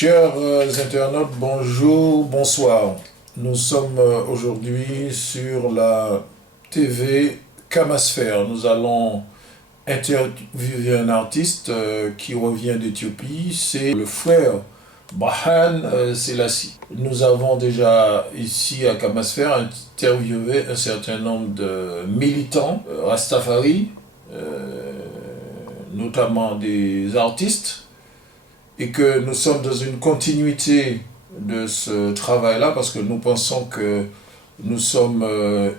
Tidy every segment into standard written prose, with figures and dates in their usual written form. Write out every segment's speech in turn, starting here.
Chers internautes, bonjour, bonsoir. Nous sommes aujourd'hui sur la TV Kamasphère. Nous allons interviewer un artiste qui revient d'Éthiopie, c'est le frère Brahane Selassie. Nous avons déjà ici à Kamasphère interviewé un certain nombre de militants Rastafari, notamment des artistes, et que nous sommes dans une continuité de ce travail-là parce que nous pensons que nous sommes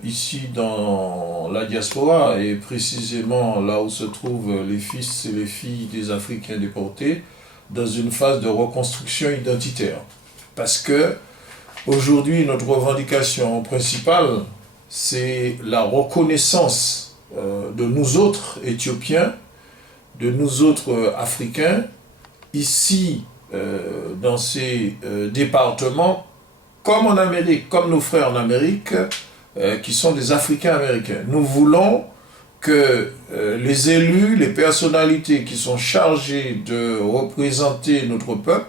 ici dans la diaspora et précisément là où se trouvent les fils et les filles des Africains déportés dans une phase de reconstruction identitaire. Parce que aujourd'hui, notre revendication principale, c'est la reconnaissance de nous autres Éthiopiens, de nous autres Africains, ici, dans ces départements, comme en Amérique, comme nos frères en Amérique, qui sont des Africains américains. Nous voulons que les élus, les personnalités qui sont chargées de représenter notre peuple,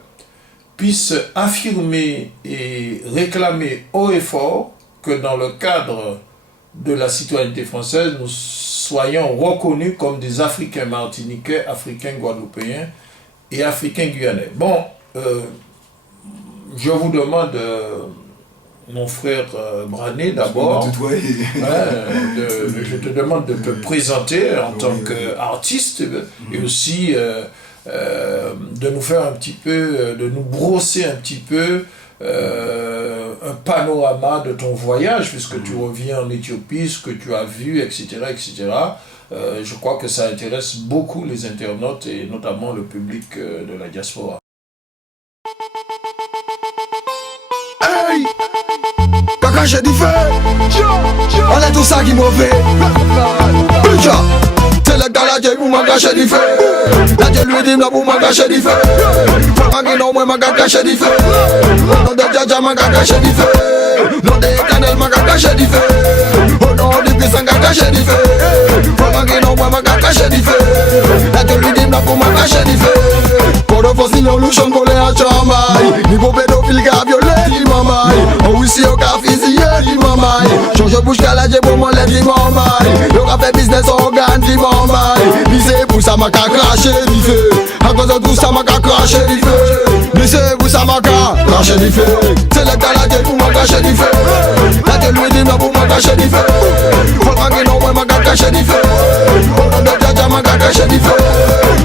puissent affirmer et réclamer haut et fort que dans le cadre de la citoyenneté française, nous soyons reconnus comme des Africains martiniquais, Africains guadeloupéens, et Africains guyanais. Bon, je vous demande, mon frère Brané, d'abord, je te demande de te présenter en tant qu'artiste et aussi de nous faire un petit peu, de nous brosser un petit peu un panorama de ton voyage, puisque tu reviens en Éthiopie, ce que tu as vu, etc., etc. Je crois que ça intéresse beaucoup les internautes et notamment le public de la diaspora. Hey! Kaka j'ai dit fait. On est tout ça qui mauvais. Puja! C'est le gars là j'ai pour m'a gâché du feu. Là j'ai lui dit non pour m'a gâché du feu. Pas non moi m'a gâché du feu. Non de Jaja m'a gâché du feu. Non de Canel m'a gâché du feu. Oh non du puissant m'a gâché du feu. Pas non moi m'a gâché du feu. Là j'ai lui dit non pour m'a gâché du feu. Pour le fossile on louche on volait à Chamaï. Niveau pédophile qui a violé li mamaï. On aussi au cas physique li mamaï. Change bouche qu'à la j'ai pour mon lait li mamaï. Le café business organe li mamaï. Lycée pour ça m'a craché du feu. À cause de tout ça m'a craché du feu. Lycée pour ça m'a craché du feu. C'est le gars là j'ai pour m'a craché du feu. Là j'ai lui dit non pour m'a craché du feu. Faut pas que non moi m'a craché du feu. Oh non de Jaja m'a craché du feu.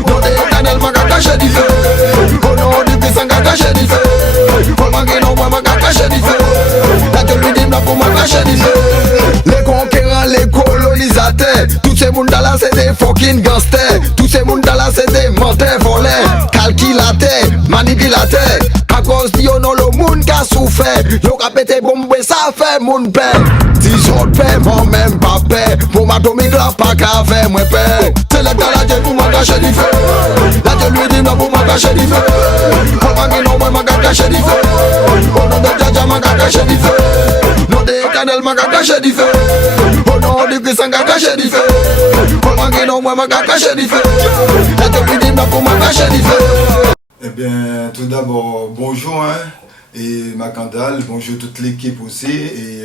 Non de Canel m'a craché du feu. Oh non du puissant m'a craché du feu. Faut pas que non moi m'a craché du feu. Là j'ai lui dit non pour m'a craché du feu. Les conquérants, les colonisateurs, tous ces mondes là c'est des fucking gangsters. Tous ces mondes là c'est des menteurs, voleurs, calculateurs, manipulateurs. À cause de yon le monde qui a souffert. Yon a pété bombe ça fait mon père. 10 autres pères, moi même pas père. Pour ma tomique là pas qu'à faire moi père. C'est le gars là j'ai pour m'a gâché du feu. Là je lui dis non pour m'a gâché du feu. Pour ma gueule non moi m'a gâché du feu. Oh non de Jaja m'a gâché du feu. Non de Canel m'a gâché du feu. Oh non de Christian m'a gâché du feu. Pour ma gueule non moi m'a gâché du feu. Là je lui dis non pour m'a gâché du feu. Eh bien, tout d'abord, bonjour et Macandal, bonjour toute l'équipe aussi. Et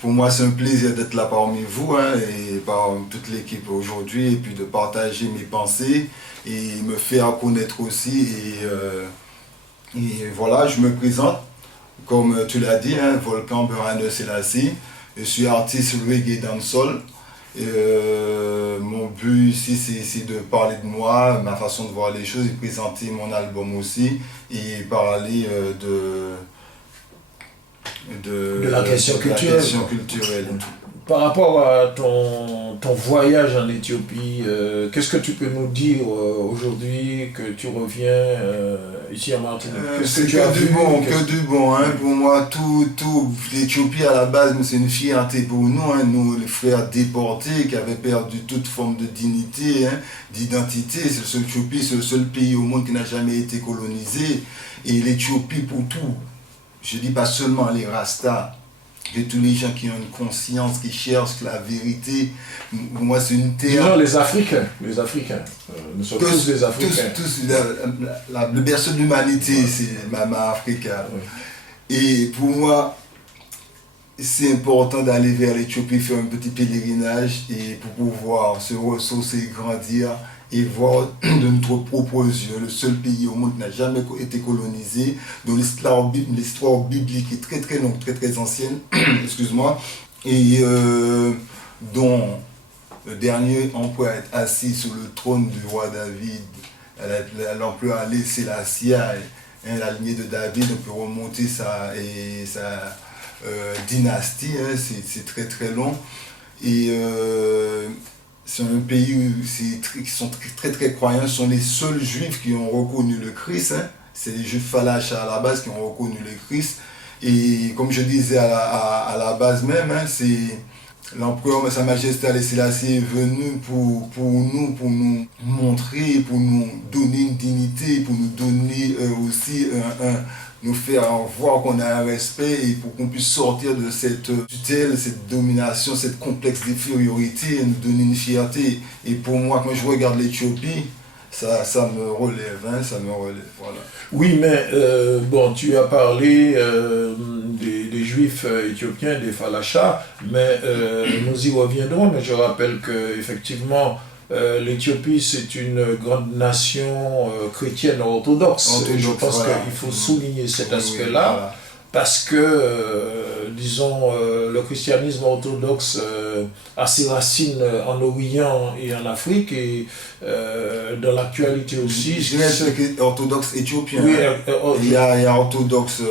pour moi, c'est un plaisir d'être là parmi vous et par toute l'équipe aujourd'hui et puis de partager mes pensées et me faire connaître aussi. Et voilà, je me présente, comme tu l'as dit, Volcan Brahane Selassie. Je suis artiste reggae dancehall. Mon but ici c'est de parler de moi, ma façon de voir les choses et présenter mon album aussi et parler de la question culturelle. Par rapport à ton voyage en Éthiopie, qu'est-ce que tu peux nous dire aujourd'hui que tu reviens ici à Martinique? C'est que du bon. Pour moi, tout l'Éthiopie à la base, c'est une fierté pour nous, nous les frères déportés qui avaient perdu toute forme de dignité, d'identité. L'Éthiopie, c'est le seul pays au monde qui n'a jamais été colonisé. Et l'Éthiopie pour tout, je dis pas seulement les Rastas, de tous les gens qui ont une conscience, qui cherchent la vérité. Moi, c'est une terre... Disons les Africains. Nous sommes tous des Africains. Le berceau de l'humanité, c'est Mama Africa. Oui. Et pour moi, c'est important d'aller vers l'Éthiopie, faire un petit pèlerinage et pour pouvoir se ressourcer, grandir et voir de notre propre yeux le seul pays au monde qui n'a jamais été colonisé, dont l'histoire biblique est très très longue, très très ancienne, excuse-moi, et dont le dernier empereur est assis sur le trône du roi David. L'empereur Haïlé Sélassié, la lignée de David, on peut remonter sa dynastie, c'est très très long. Et c'est un pays qui sont très très croyants, ce sont les seuls juifs qui ont reconnu le Christ, c'est les juifs Falacha à la base qui ont reconnu le Christ. Et comme je disais à la base même, c'est l'empereur, Sa Majesté Haïlé Sélassié est venu pour nous montrer, pour nous donner une dignité, pour nous donner aussi nous faire voir qu'on a un respect et pour qu'on puisse sortir de cette tutelle, cette domination, cette complexe d'infériorité et nous donner une fierté. Et pour moi, quand je regarde l'Éthiopie, ça me relève, voilà. Oui, mais bon, tu as parlé des Juifs éthiopiens, des Falachas, mais nous y reviendrons, mais je rappelle qu'effectivement, l'Éthiopie, c'est une grande nation chrétienne orthodoxe. Et je pense qu'il faut souligner cet aspect-là, voilà. Parce que, disons, le christianisme orthodoxe a ses racines en Orient et en Afrique, et dans l'actualité aussi. Je dirais orthodoxe éthiopien. Oui, il y a orthodoxe,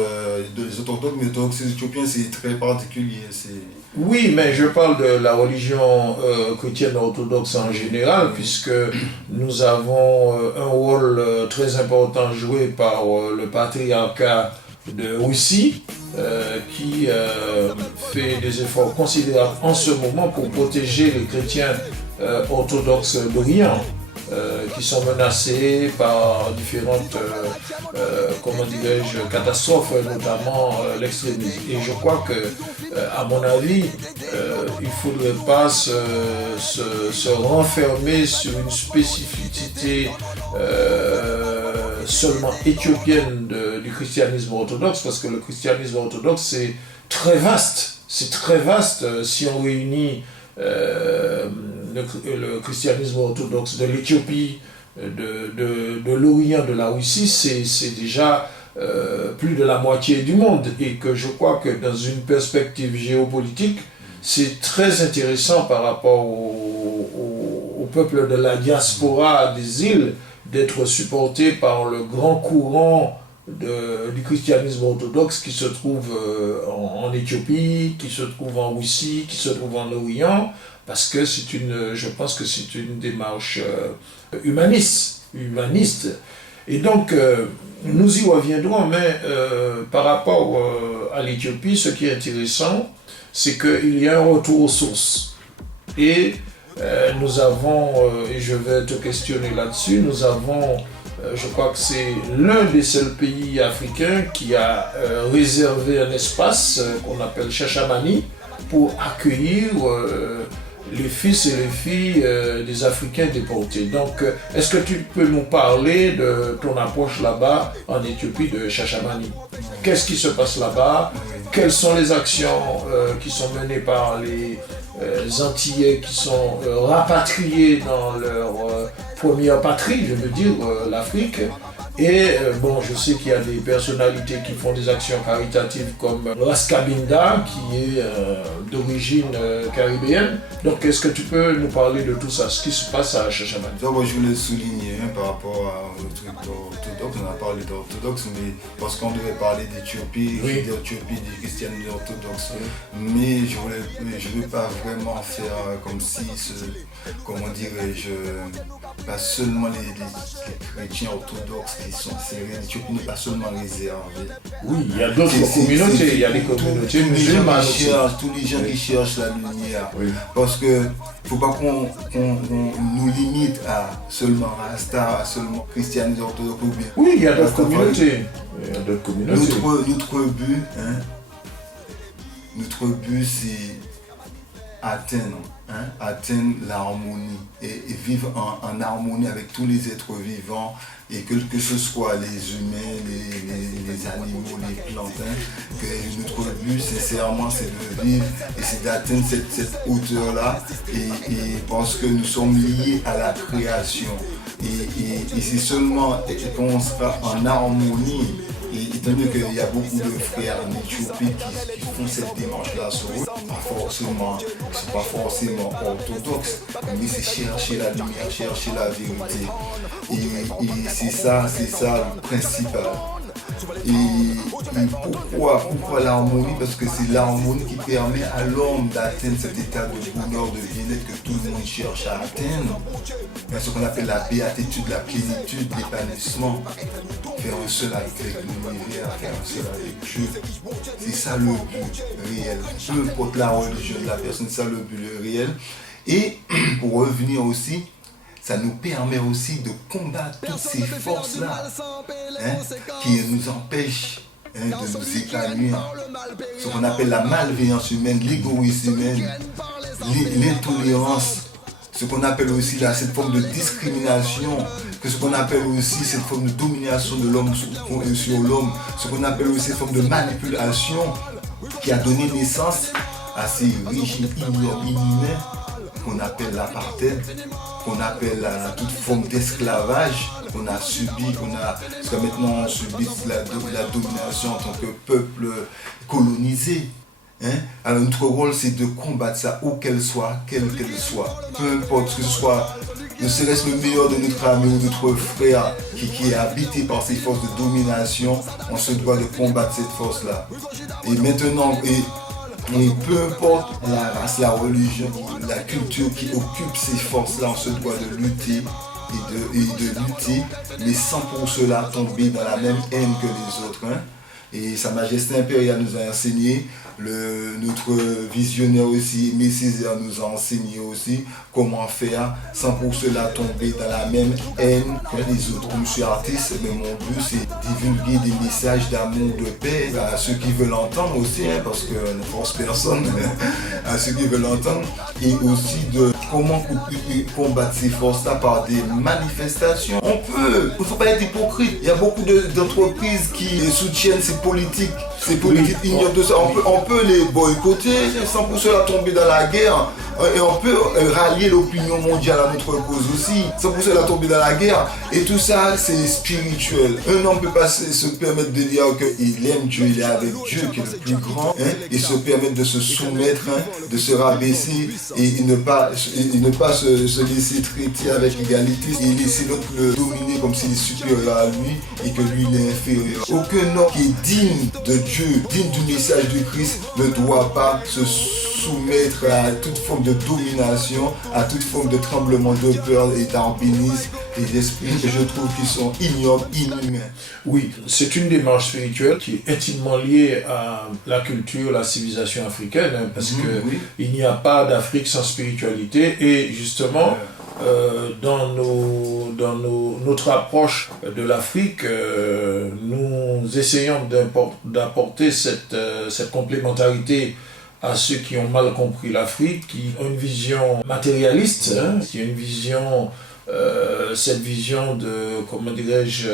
les orthodoxes, mais orthodoxes éthiopiens, c'est très particulier. Oui, mais je parle de la religion chrétienne orthodoxe en général, puisque nous avons un rôle très important joué par le patriarcat de Russie, qui fait des efforts considérables en ce moment pour protéger les chrétiens orthodoxes d'Orient, qui sont menacés par différentes catastrophes, notamment l'extrémisme. Et je crois que, à mon avis, il ne faudrait pas se renfermer sur une spécificité seulement éthiopienne du christianisme orthodoxe, parce que le christianisme orthodoxe, c'est très vaste. C'est très vaste si on réunit le christianisme orthodoxe de l'Éthiopie, de l'Orient, de la Russie, c'est déjà plus de la moitié du monde. Et que je crois que dans une perspective géopolitique, c'est très intéressant par rapport au peuple de la diaspora des îles d'être supporté par le grand courant du christianisme orthodoxe qui se trouve en Éthiopie, qui se trouve en Russie, qui se trouve en Orient, parce que je pense que c'est une démarche humaniste. Et donc, nous y reviendrons, mais par rapport à l'Éthiopie, ce qui est intéressant, c'est qu'il y a un retour aux sources. Et nous avons, et je vais te questionner là-dessus, nous avons, je crois que c'est l'un des seuls pays africains qui a réservé un espace qu'on appelle Chachamani pour accueillir les fils et les filles des Africains déportés. Donc, est-ce que tu peux nous parler de ton approche là-bas en Éthiopie de Chachamani? Qu'est-ce qui se passe là-bas? Quelles sont les actions qui sont menées par les Antillais qui sont rapatriés dans leur première patrie, je veux dire, l'Afrique? Et bon, je sais qu'il y a des personnalités qui font des actions caritatives comme Raskabinda, qui est d'origine caribéenne. Donc, est-ce que tu peux nous parler de tout ça, ce qui se passe à Chachamani? D'abord, je voulais souligner par rapport au truc orthodoxe, on a parlé d'orthodoxe, mais parce qu'on devait parler d'Éthiopie, oui. D'Éthiopie, du christianisme orthodoxe. Oui. Mais je ne veux pas vraiment faire comme si, comment dirais-je, pas seulement les chrétiens orthodoxes qui sont sérieux, l'Éthiopie n'est pas seulement réservée. Oui, il y a d'autres communautés, il y a des communautés musulmanes aussi. Tous les gens qui cherchent la lumière. Oui. Parce que il ne faut pas qu'on nous limite à seulement Rasta, à seulement christianisme orthodoxe. Oui, il y a d'autres communautés. Notre but, notre but c'est atteindre l'harmonie et vivre en harmonie avec tous les êtres vivants, et que ce soit les humains, les animaux, les plantes, que notre but sincèrement c'est de vivre et c'est d'atteindre cette hauteur-là, et parce que nous sommes liés à la création, et c'est seulement quand on sera en harmonie. Et étant donné qu'il y a beaucoup de frères en Éthiopie qui font cette démarche-là sur eux, ils ne sont pas forcément orthodoxes, mais c'est chercher la lumière, chercher la vérité. Et c'est ça le principal. Et pourquoi l'harmonie? Parce que c'est l'harmonie qui permet à l'homme d'atteindre cet état de bonheur, de bien-être que tout le monde cherche à atteindre. Ce qu'on appelle la béatitude, la plénitude, l'épanouissement. Faire un seul avec l'univers, faire un seul avec Dieu. C'est ça le but réel. Peu importe la religion de la personne, c'est ça le but réel. Et pour revenir aussi, ça nous permet aussi de combattre toutes ces forces-là qui nous empêchent de nous épanouir. Ce qu'on appelle la malveillance humaine, l'égoïsme humain, l'intolérance, ce qu'on appelle aussi cette forme de discrimination, ce qu'on appelle aussi cette forme de domination de l'homme sur l'homme, ce qu'on appelle aussi cette forme de manipulation qui a donné naissance à ces régimes inhumains qu'on appelle l'apartheid, qu'on appelle toute forme d'esclavage qu'on a subi, parce que maintenant on subit la domination en tant que peuple colonisé. Alors notre rôle c'est de combattre ça où qu'elle soit, quelle qu'elle soit, peu importe que ce soit ne serait-ce le meilleur de notre ami ou notre frère qui est habité par ces forces de domination, on se doit de combattre cette force-là. Et maintenant, et peu importe la race, la religion, la culture qui occupe ces forces-là, on se doit de lutter et de lutter, mais sans pour cela tomber dans la même haine que les autres. Et Sa Majesté impériale nous a enseigné, notre visionnaire aussi, Aimé Césaire nous a enseigné aussi comment faire sans pour cela tomber dans la même haine que les autres. Comme je suis artiste, mais mon but c'est divulguer des messages d'amour, de paix à ceux qui veulent entendre aussi, parce que ne force personne, à ceux qui veulent entendre, et aussi de comment combattre ces forces-là par des manifestations. Il ne faut pas être hypocrite. Il y a beaucoup d'entreprises qui soutiennent ces politiques. Ces politiques ignorent de ça. On peut les boycotter sans pour cela tomber dans la guerre. Et on peut rallier l'opinion mondiale à notre cause aussi, sans pour cela tomber dans la guerre. Et tout ça, c'est spirituel. Un homme ne peut pas se permettre de dire qu'il aime Dieu, il est avec Dieu qui est le plus grand, et se permettre de se soumettre, de se rabaisser, et ne pas se laisser traiter avec égalité, et laisser l'autre le dominer comme s'il est supérieur à lui, et que lui il est inférieur. Aucun homme qui est digne de Dieu, digne du message du Christ, ne doit pas se soumettre à toute forme de domination, à toute forme de tremblement de peur et d'albinisme et d'esprit que je trouve qui sont ignobles, inhumains. Oui, c'est une démarche spirituelle qui est intimement liée à la culture, la civilisation africaine, parce que il n'y a pas d'Afrique sans spiritualité, et justement dans notre approche de l'Afrique, nous essayons d'apporter cette complémentarité à ceux qui ont mal compris l'Afrique, qui ont une vision matérialiste, qui ont une vision, cette vision de, comment dirais-je,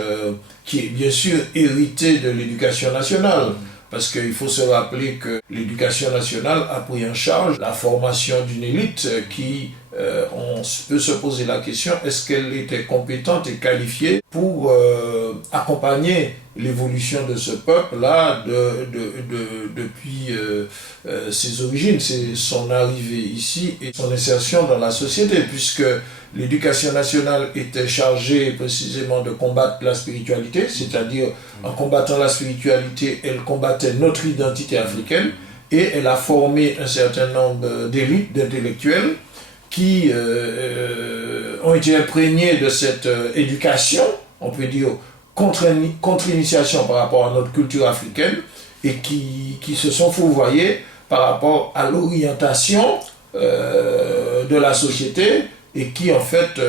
qui est bien sûr héritée de l'éducation nationale. Parce qu'il faut se rappeler que l'éducation nationale a pris en charge la formation d'une élite qui, on peut se poser la question, est-ce qu'elle était compétente et qualifiée pour accompagner l'évolution de ce peuple-là depuis ses origines, son arrivée ici et son insertion dans la société, puisque l'éducation nationale était chargée précisément de combattre la spiritualité, c'est-à-dire en combattant la spiritualité, elle combattait notre identité africaine, et elle a formé un certain nombre d'élites, d'intellectuels qui ont été imprégnés de cette éducation, on peut dire contre-initiation par rapport à notre culture africaine, et qui se sont fourvoyés par rapport à l'orientation de la société, et qui en fait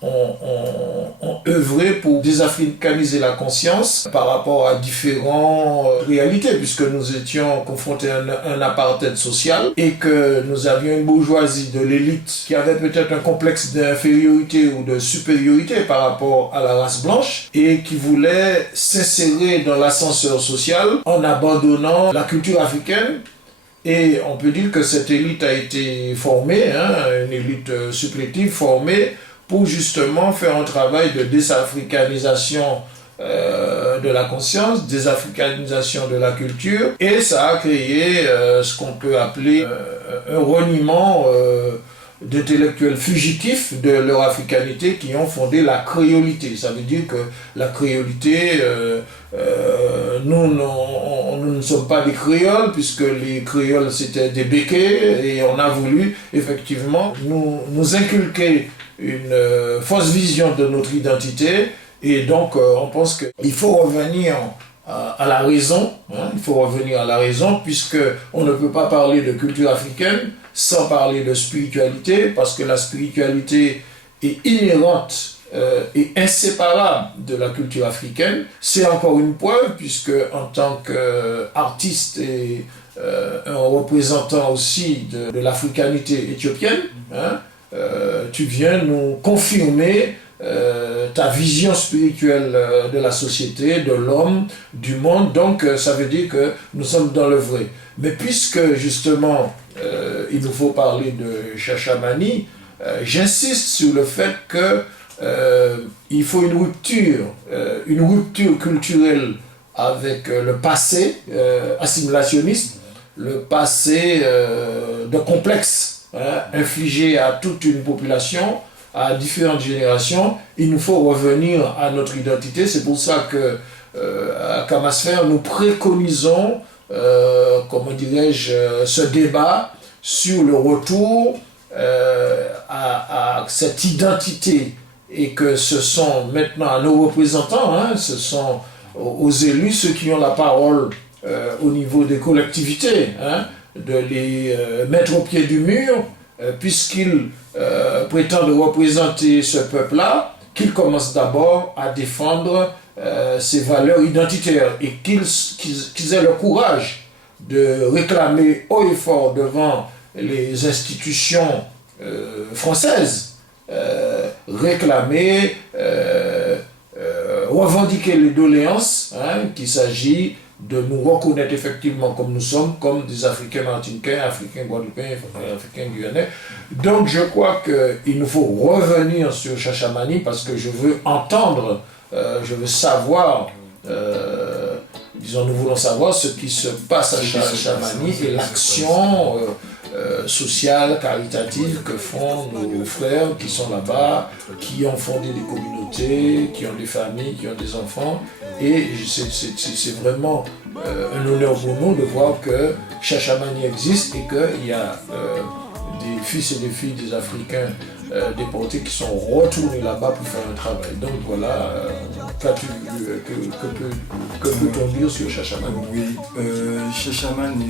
ont œuvré pour désafricaniser la conscience par rapport à différentes réalités, puisque nous étions confrontés à un apartheid social et que nous avions une bourgeoisie de l'élite qui avait peut-être un complexe d'infériorité ou de supériorité par rapport à la race blanche et qui voulait s'insérer dans l'ascenseur social en abandonnant la culture africaine. Et on peut dire que cette élite a été formée, une élite supplétive formée pour justement faire un travail de désafricanisation de la conscience, désafricanisation de la culture, et ça a créé ce qu'on peut appeler un reniement d'intellectuels fugitifs de leur africanité qui ont fondé la créolité. Ça veut dire que la créolité, nous ne sommes pas des créoles, puisque les créoles c'était des béquets, et on a voulu effectivement nous inculquer une fausse vision de notre identité, et donc on pense qu'il faut revenir à la raison, il faut revenir à la raison, puisque on ne peut pas parler de culture africaine sans parler de spiritualité, parce que la spiritualité est inhérente et inséparable de la culture africaine. C'est encore une preuve, puisque en tant qu'artiste et un représentant aussi de l'africanité éthiopienne, tu viens nous confirmer ta vision spirituelle de la société, de l'homme, du monde. Donc ça veut dire que nous sommes dans le vrai. Mais puisque justement il nous faut parler de Shashamane, j'insiste sur le fait que il faut une rupture culturelle avec le passé assimilationniste, le passé de complexe infligé à toute une population, à différentes générations. Il nous faut revenir à notre identité. C'est pour ça que à Camasphère, nous préconisons, comment dirais-je, ce débat sur le retour à cette identité, et que ce sont maintenant à nos représentants, ce sont aux élus, ceux qui ont la parole au niveau des collectivités, de les mettre au pied du mur, puisqu'ils prétendent représenter ce peuple-là, qu'ils commencent d'abord à défendre ses valeurs identitaires, et qu'ils aient le courage de réclamer haut et fort devant les institutions françaises, réclamer, revendiquer les doléances, qu'il s'agit de nous reconnaître effectivement comme nous sommes, comme des Africains martiniquais, Africains guadeloupéens, Africains guyanais. Donc je crois qu'il nous faut revenir sur Shashamane, parce que je veux entendre, je veux savoir, nous voulons savoir ce qui se passe à Shashamane et l'action sociale, caritative que font nos frères qui sont là-bas, qui ont fondé des communautés, qui ont des familles, qui ont des enfants. Et c'est vraiment un honneur pour nous de voir que Shashamane existe et qu'il y a des fils et des filles des Africains déportés qui sont retournés là-bas pour faire un travail. Donc voilà, que peut-on dire sur Shashamane? Oui, Shashamane,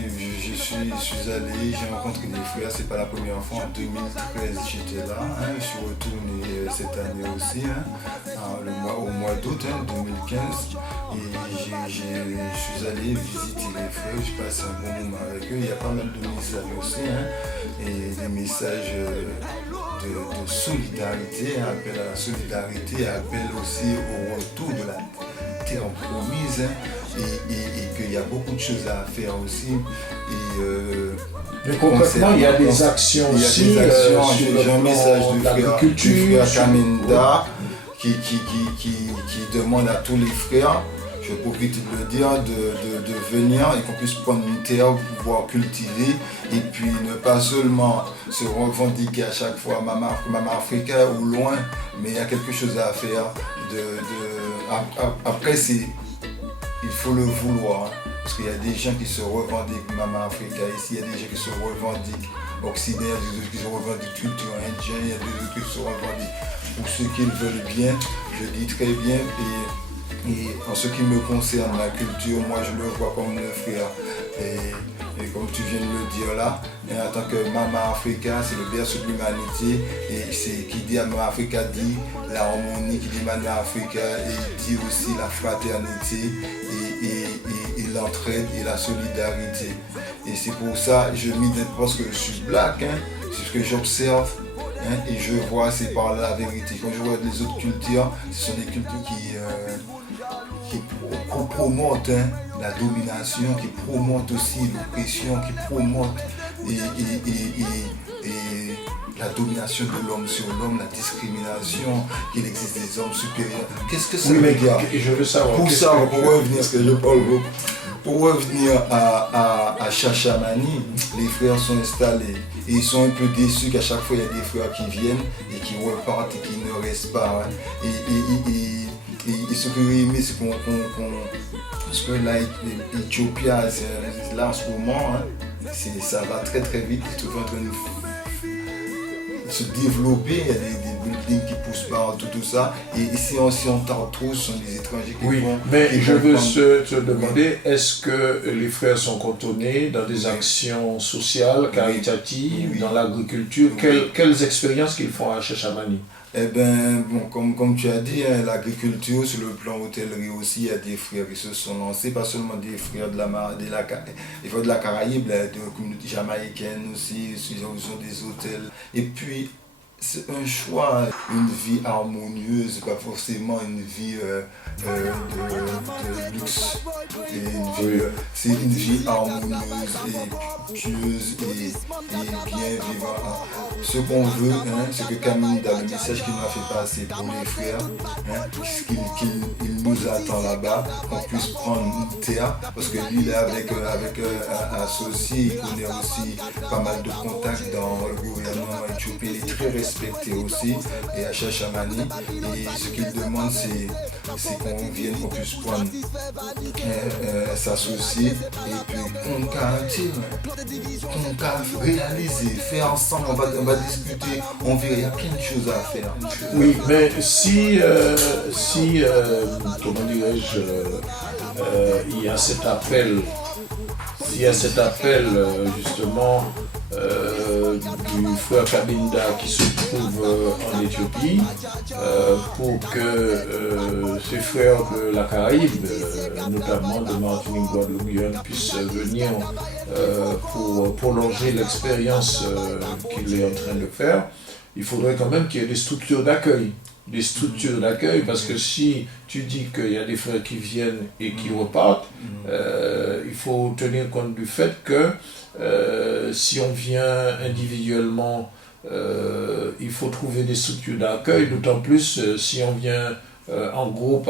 je suis allé, j'ai rencontré des frères, c'est pas la première fois, en 2013 j'étais là, je suis retourné cette année aussi, au mois d'août 2015, et je suis allé visiter les frères, je passe un bon moment avec eux, il y a pas mal de messages aussi, et des messages de solidarité, appel à la solidarité, appel aussi au retour de la terre promise, et qu'il y a beaucoup de choses à faire aussi. Mais concrètement, il y a des actions aussi. J'ai un message du frère Kamenda qui demande à tous les frères, je profite de le dire, de venir et qu'on puisse prendre une terre pour pouvoir cultiver, et puis ne pas seulement se revendiquer à chaque fois Mama Africa ou loin, mais il y a quelque chose à faire. Après, il faut le vouloir, parce qu'il y a des gens qui se revendiquent Mama Africa ici, il y a des gens qui se revendiquent occidentaux, il y a des autres qui se revendiquent culture indienne, il y a des autres qui se revendiquent pour ceux qui le veulent bien, je dis très bien, et Et en ce qui me concerne, la culture, moi je le vois comme le frère. Et comme tu viens de le dire là, en tant que Mama Africa, c'est le berceau de l'humanité. Et c'est qui dit Mama Africa dit l'harmonie, qui dit Mama Africa, et il dit aussi la fraternité et l'entraide et la solidarité. Et c'est pour ça, je m'identifie parce que je suis black, hein, c'est ce que j'observe. Et je vois, c'est par la vérité. Quand je vois les autres cultures, ce sont des cultures qui promotent la domination, qui promotent aussi l'oppression, qui promotent la domination de l'homme sur l'homme, la discrimination, qu'il existe des hommes supérieurs. Qu'est-ce que ça veut dire? Je veux savoir. Pour ça, pour revenir, ce que je parle beaucoup. Pour revenir à Chachamani, les frères sont installés et ils sont un peu déçus qu'à chaque fois il y a des frères qui viennent et qui repartent et qui ne restent pas. Hein. Et ce que j'ai aimé, c'est parce que là, l'Éthiopie, là en ce moment, hein, ça va très très vite, ils sont en train de se développer, il y a des buildings qui poussent partout, tout ça. Et si on tarde trop, ce sont des étrangers qui oui, vont... mais je veux te demander, est-ce que les frères sont cantonnés dans des actions sociales, caritatives, dans l'agriculture? Quelles expériences qu'ils font à Chachamani? Eh bien, bon, comme tu as dit, hein, l'agriculture, sur le plan hôtellerie aussi, il y a des frères qui se sont lancés, pas seulement des frères des frères de la Caraïbe, de la communauté jamaïcaine aussi, ils ont des hôtels. Et puis, c'est un choix, une vie harmonieuse, pas forcément une vie de luxe. C'est une vie harmonieuse et pieuse et bien vivante. Ce qu'on veut, hein, c'est que Camille, dans le message qu'il m'a fait passer pour les frères, hein, qu'il nous attend là-bas, qu'on puisse prendre une terre, parce que lui, là, avec un associé, il connaît aussi pas mal de contacts dans le gouvernement éthiopien, il est très respecté aussi, et à Chachamani, et ce qu'il demande, c'est qu'on vienne, qu'on puisse prendre, s'associer, et puis qu'on garantit, qu'on réaliser, faire ensemble, on va discuter, on verra, il y a plein de choses à faire. Oui, mais si comment dirais-je, il y a cet appel, justement du frère Kabinda qui se trouve en Éthiopie pour que ces frères de la Caraïbe, notamment de Martinique, Guadeloupe, Guyane, puissent venir pour prolonger l'expérience qu'il est en train de faire, il faudrait quand même qu'il y ait des structures d'accueil. Parce que si tu dis qu'il y a des frères qui viennent et qui repartent, il faut tenir compte du fait que si on vient individuellement, il faut trouver des structures d'accueil, d'autant plus si on vient en groupe,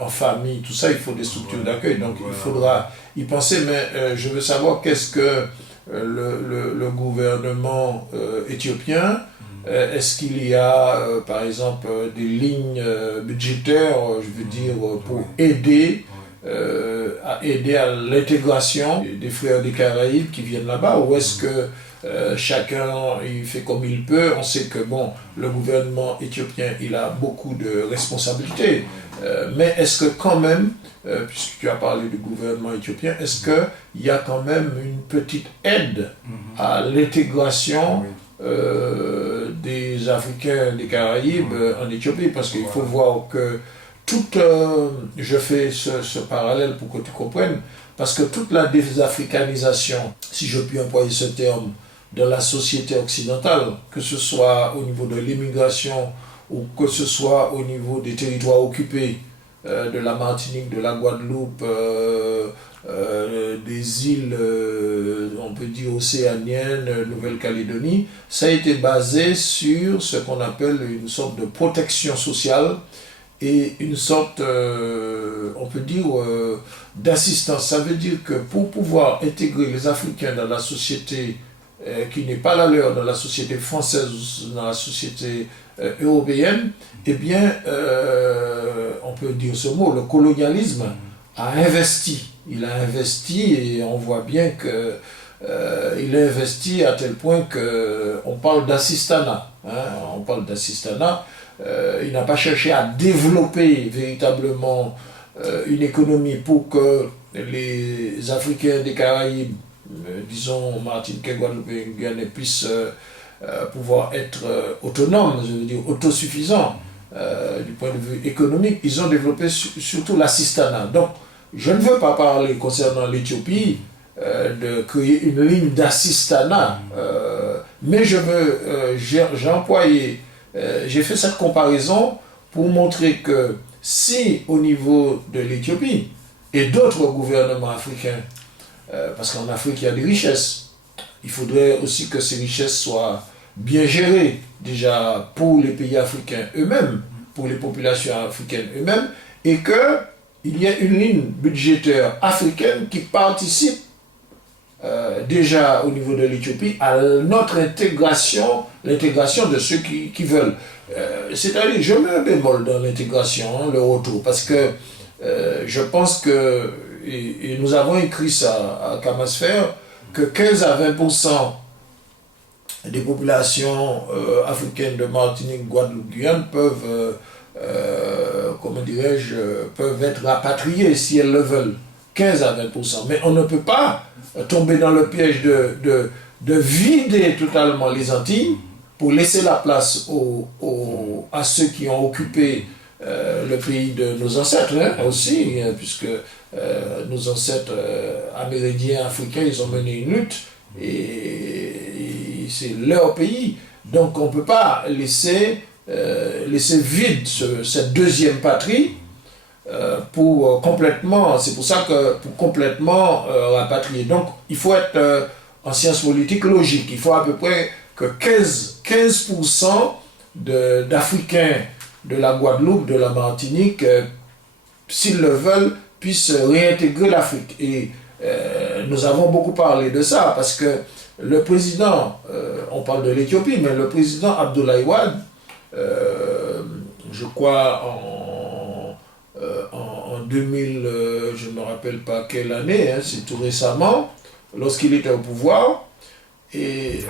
en famille, tout ça, il faut des structures d'accueil. Donc il faudra y penser, mais je veux savoir qu'est-ce que le gouvernement éthiopien, est-ce qu'il y a, par exemple, des lignes budgétaires, je veux dire, pour aider à l'intégration des frères des Caraïbes qui viennent là-bas, ou est-ce que chacun il fait comme il peut? On sait que le gouvernement éthiopien il a beaucoup de responsabilités, mais est-ce que quand même, puisque tu as parlé du gouvernement éthiopien, est-ce qu'il y a quand même une petite aide à l'intégration des Africains des Caraïbes en Éthiopie? Parce qu'il faut voir que je fais ce parallèle pour que tu comprennes, parce que toute la désafricanisation, si je puis employer ce terme, de la société occidentale, que ce soit au niveau de l'immigration ou que ce soit au niveau des territoires occupés, de la Martinique, de la Guadeloupe, des îles, on peut dire océaniennes, Nouvelle-Calédonie, ça a été basé sur ce qu'on appelle une sorte de protection sociale et une sorte, on peut dire, d'assistance. Ça veut dire que pour pouvoir intégrer les Africains dans la société qui n'est pas la leur, dans la société française ou dans la société européenne, eh bien, on peut dire ce mot, le colonialisme a investi. Il a investi et on voit bien que il a investi à tel point qu'on parle d'assistanat. On parle d'assistanat. il n'a pas cherché à développer véritablement une économie pour que les Africains des Caraïbes, disons Martinique, Guadeloupe et Guyane, puissent pouvoir être autonomes, je veux dire autosuffisants du point de vue économique. Ils ont développé surtout l'assistanat. Donc, je ne veux pas parler concernant l'Éthiopie de créer une ligne d'assistanat, mais j'ai employé, j'ai fait cette comparaison pour montrer que si au niveau de l'Éthiopie et d'autres gouvernements africains, parce qu'en Afrique il y a des richesses, il faudrait aussi que ces richesses soient bien gérées déjà pour les pays africains eux-mêmes, pour les populations africaines eux-mêmes, et qu'il y ait une ligne budgétaire africaine qui participe déjà au niveau de l'Éthiopie à notre intégration, l'intégration de ceux qui veulent. C'est-à-dire, je mets un bémol dans l'intégration, le retour, parce que je pense que, et nous avons écrit ça à Camasphère, que 15 à 20% des populations africaines de Martinique, Guadeloupe, Guyane peuvent, comment dirais-je, peuvent être rapatriées si elles le veulent. 15 à 20%. Mais on ne peut pas tomber dans le piège de vider totalement les Antilles pour laisser la place à ceux qui ont occupé le pays de nos ancêtres, hein, aussi, puisque nos ancêtres amérindiens, africains, ils ont mené une lutte et c'est leur pays. Donc on ne peut pas laisser vide cette deuxième patrie pour complètement, c'est pour ça que pour complètement rapatrier. Donc il faut être en sciences politiques logique. Il faut à peu près que 15% d'Africains de la Guadeloupe, de la Martinique, s'ils le veulent, puissent réintégrer l'Afrique. Et nous avons beaucoup parlé de ça, parce que le président, on parle de l'Éthiopie, mais le président Abdoulaye Wade, je crois en 2000, je ne me rappelle pas quelle année, hein, c'est tout récemment, lorsqu'il était au pouvoir, et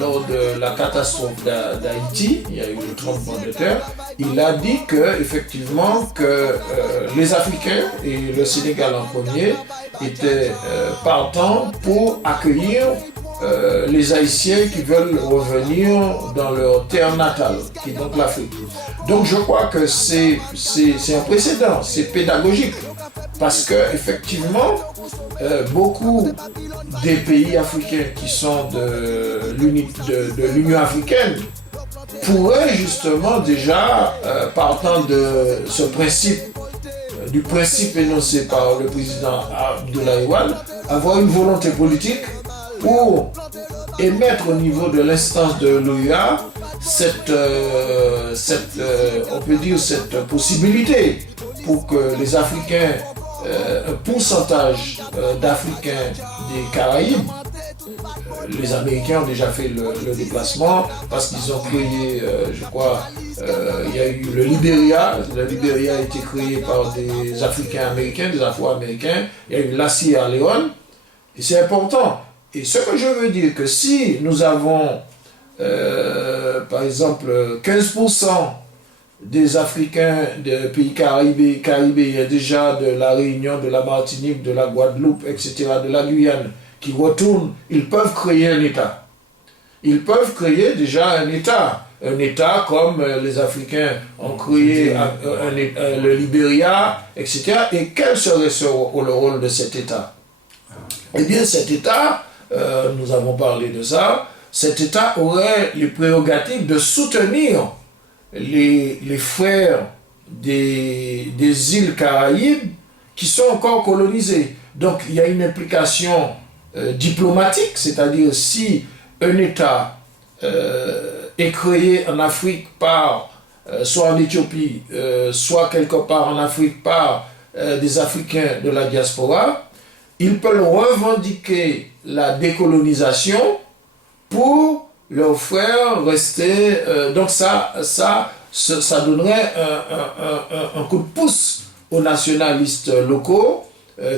lors de la catastrophe d'Haïti, il y a eu le tremblement de terre, il a dit effectivement que les Africains, et le Sénégal en premier, étaient partants pour accueillir les Haïtiens qui veulent revenir dans leur terre natale, qui est donc l'Afrique. Donc je crois que c'est un précédent, c'est pédagogique, parce que effectivement, beaucoup des pays africains qui sont de l'Union africaine pourraient justement déjà, partant de ce principe, du principe énoncé par le président Abdoulaye Wade, avoir une volonté politique pour émettre au niveau de l'instance de l'OUA on peut dire cette possibilité pour que les Africains, un pourcentage d'Africains des Caraïbes, les Américains ont déjà fait le déplacement parce qu'ils ont créé, je crois, il y a eu le Libéria. Le Libéria a été créé par des Africains américains, des Afro-Américains. Il y a eu la Sierra Leone. Et c'est important. Et ce que je veux dire, que si nous avons, par exemple, 15% des Africains des pays caribéens, déjà de la Réunion, de la Martinique, de la Guadeloupe, etc., de la Guyane, qui retournent, ils peuvent créer un État. Ils peuvent créer déjà un État comme les Africains ont créé le Libéria, etc. Et quel serait le rôle de cet État? Eh bien, cet État, nous avons parlé de ça, cet État aurait les prérogatives de soutenir les frères des îles Caraïbes qui sont encore colonisées. Donc il y a une implication diplomatique, c'est-à-dire si un État est créé en Afrique soit en Éthiopie, soit quelque part en Afrique par des Africains de la diaspora, ils peuvent revendiquer la décolonisation pour leur faire rester. Donc ça donnerait un coup de pouce aux nationalistes locaux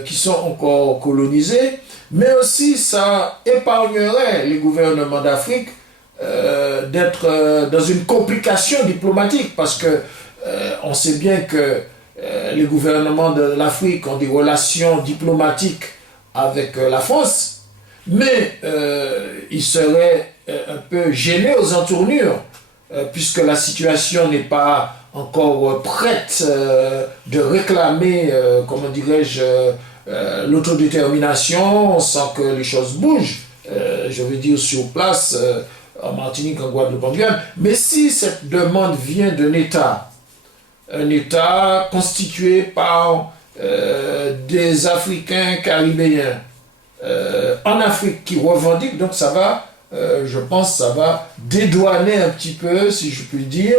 qui sont encore colonisés, mais aussi ça épargnerait les gouvernements d'Afrique d'être dans une complication diplomatique, parce que on sait bien que les gouvernements de l'Afrique ont des relations diplomatiques avec la France, mais ils seraient un peu gênés aux entournures, puisque la situation n'est pas encore prête de réclamer, comment dirais-je, l'autodétermination sans que les choses bougent, je veux dire sur place, en Martinique, en Guadeloupe, en Guyane. Mais si cette demande vient d'un État, un État constitué par des Africains caribéens en Afrique qui revendiquent, donc ça va, je pense, ça va dédouaner un petit peu, si je puis dire,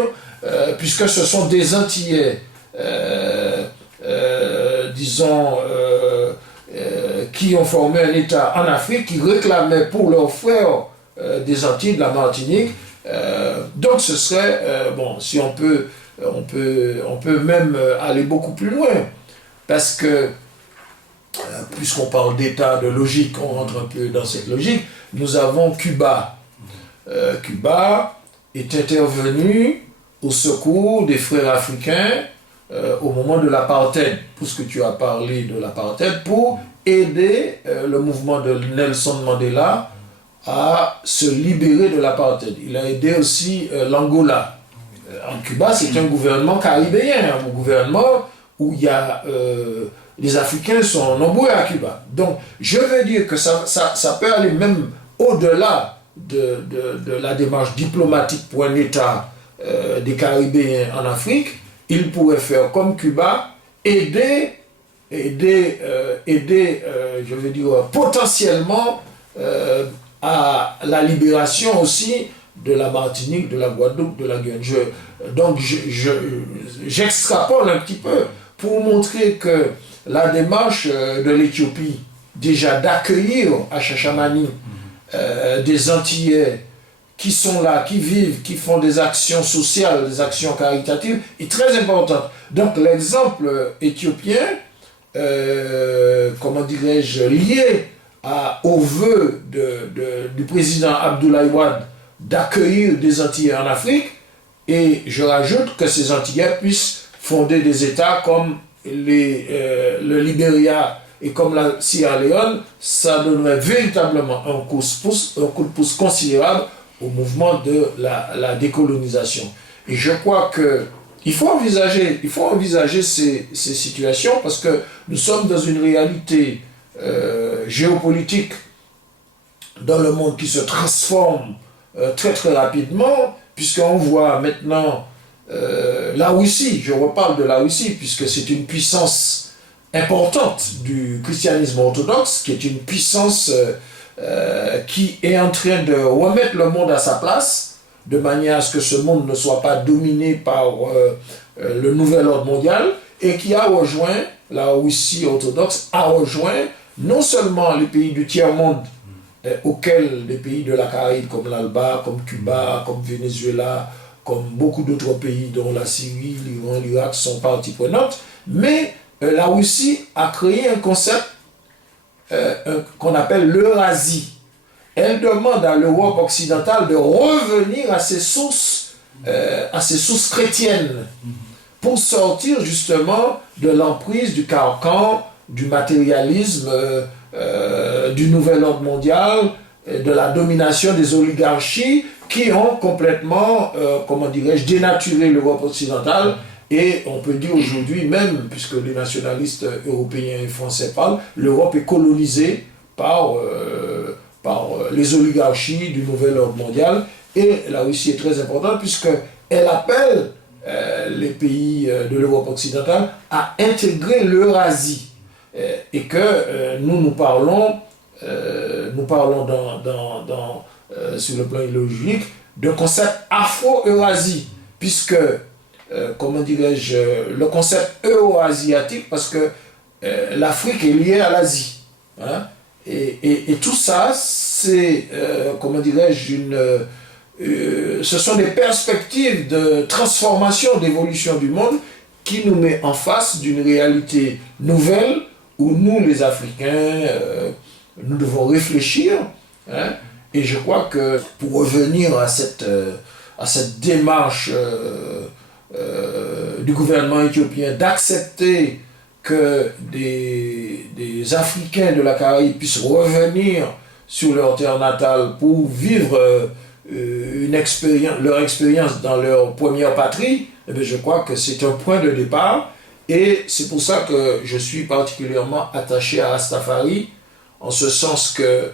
puisque ce sont des Antillais, disons, qui ont formé un État en Afrique, qui réclamaient pour leurs frères des Antilles, de la Martinique. Donc ce serait, bon, si on peut même aller beaucoup plus loin, parce que, puisqu'on parle d'État, de logique, on rentre un peu dans cette logique, nous avons Cuba. Cuba est intervenu au secours des frères africains au moment de l'apartheid, puisque tu as parlé de l'apartheid, pour aider le mouvement de Nelson Mandela à se libérer de l'apartheid. Il a aidé aussi l'Angola. En Cuba, c'est un gouvernement caribéen, un gouvernement où il y a, les Africains sont nombreux à Cuba. Donc, je veux dire que ça peut aller même au-delà de la démarche diplomatique pour un État des Caribéens en Afrique. Il pourrait faire comme Cuba, aider, je veux dire, potentiellement à la libération aussi de la Martinique, de la Guadeloupe, de la Guyane. Donc j'extrapole un petit peu pour montrer que la démarche de l'Éthiopie, déjà d'accueillir à Chachamani des Antillais qui sont là, qui vivent, qui font des actions sociales, des actions caritatives, est très importante. Donc l'exemple éthiopien, comment dirais-je, lié au vœu du président Abdoulaye Wade d'accueillir des Antillais en Afrique, et je rajoute que ces Antillais puissent fonder des États comme le Libéria et comme la Sierra Leone, ça donnerait véritablement un coup de pouce considérable au mouvement de la décolonisation. Et je crois qu'il faut envisager ces situations, parce que nous sommes dans une réalité géopolitique dans le monde qui se transforme très très rapidement, puisqu'on voit maintenant la Russie, je reparle de la Russie, puisque c'est une puissance importante du christianisme orthodoxe, qui est une puissance qui est en train de remettre le monde à sa place, de manière à ce que ce monde ne soit pas dominé par le nouvel ordre mondial, et qui a rejoint, la Russie orthodoxe a rejoint non seulement les pays du tiers-monde, auxquels les pays de la Caraïbe comme l'Alba, comme Cuba, comme Venezuela, comme beaucoup d'autres pays dont la Syrie, l'Iran, l'Irak sont parties prenantes, mais la Russie a créé un concept qu'on appelle l'Eurasie. Elle demande à l'Europe occidentale de revenir à ses sources chrétiennes, pour sortir justement de l'emprise du carcan, du matérialisme, du nouvel ordre mondial, de la domination des oligarchies qui ont complètement, comment dirais-je, dénaturé l'Europe occidentale. Et on peut dire aujourd'hui même, puisque les nationalistes européens et français parlent, l'Europe est colonisée par les oligarchies du nouvel ordre mondial. Et la Russie est très importante puisqu'elle appelle les pays de l'Europe occidentale à intégrer l'Eurasie. Et que nous parlons sur le plan idéologique de concept Afro-Eurasie, puisque comment dirais-je, le concept euro-asiatique, parce que l'Afrique est liée à l'Asie. Hein, et tout ça, c'est, comment dirais-je, ce sont des perspectives de transformation, d'évolution du monde qui nous met en face d'une réalité nouvelle où nous, les Africains, nous devons réfléchir, hein, Et je crois que pour revenir à cette démarche du gouvernement éthiopien d'accepter que des Africains de la Caraïbe puissent revenir sur leur terre natale pour vivre leur expérience dans leur première patrie, eh bien, je crois que c'est un point de départ. Et c'est pour ça que je suis particulièrement attaché à Rastafari, en ce sens que